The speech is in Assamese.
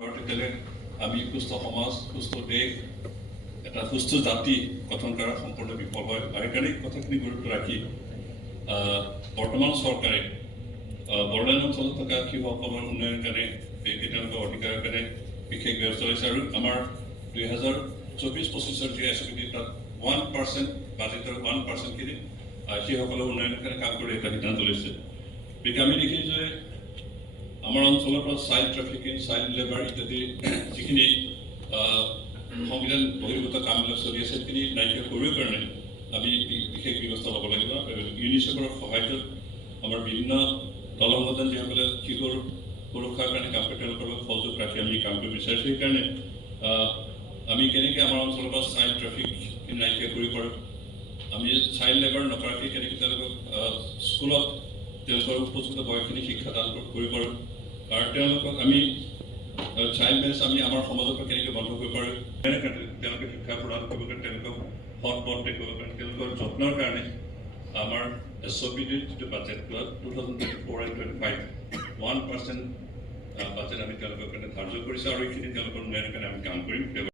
আমি সুস্থ সমাজ সুস্থ দেশ এটা সুস্থ জাতি গঠন কৰা সম্পূৰ্ণ বিফল হয় আৰু সেইকাৰণে কথাখিনি গুৰুত্ব ৰাখি বৰ্তমান চৰকাৰে বড়োলেণ্ড অঞ্চলত থকা শিশুসকলৰ উন্নয়নৰ কাৰণে তেওঁলোকৰ অধিকাৰৰ কাৰণে বিশেষ ব্যৱস্থা লৈছে আৰু আমাৰ 2024-25 যি এছপিডি তাত 1% বাজেটৰ 1% খিনি শিশুসকলৰ উন্নয়নৰ কাৰণে কাম কৰি এটা সিদ্ধান্ত লৈছে গতিকে আমি দেখি যে আমাৰ অঞ্চলৰ পৰা চাইল্ড ট্ৰাফিকিং চাইল্ড লেবাৰ ইত্যাদি যিখিনি সংবিধান বহিৰ্ভূত কামবিলাক চলি আছে সেইখিনি নাইকিয়া কৰিবৰ কাৰণে আমি বিশেষ ব্যৱস্থা ল'ব লাগিব ইউনিচেফৰ সহায়ত আমাৰ বিভিন্ন দলসংগঠন যিসকলে শিশুৰ সুৰক্ষাৰ কাৰণে কাম কৰে তেওঁলোকৰ লগত সহযোগ ৰাখি আমি কাম কৰিব বিচাৰিছোঁ সেইকাৰণে আমি কেনেকৈ আমাৰ অঞ্চলৰ পৰা চাইল্ড ট্ৰাফিকখিনি নাইকিয়া কৰিব পাৰোঁ আমি চাইল্ড লেবাৰ নকৰাকৈ কেনেকৈ তেওঁলোকক স্কুলত তেওঁলোকৰ উপযুক্ত বয়সখিনি শিক্ষাদান কৰিব পাৰোঁ আৰু তেওঁলোকক আমি চাইল্ড মেৰেজ আমি আমাৰ সমাজৰ পৰা কেনেকৈ বন্ধ কৰিব পাৰোঁ তেওঁলোকে শিক্ষা প্ৰদান কৰিব কাৰণে তেওঁলোকক সৎ পথ দেখুৱাব কাৰণে তেওঁলোকৰ যত্নৰ কাৰণে আমাৰ এছপিডিৰ যিটো বাজেট 2024-25 1% বাজেট আমি তেওঁলোকৰ কাৰণে ধাৰ্য কৰিছোঁ আৰু এইখিনি তেওঁলোকৰ উন্নয়নৰ কাৰণে আমি কাম কৰিম।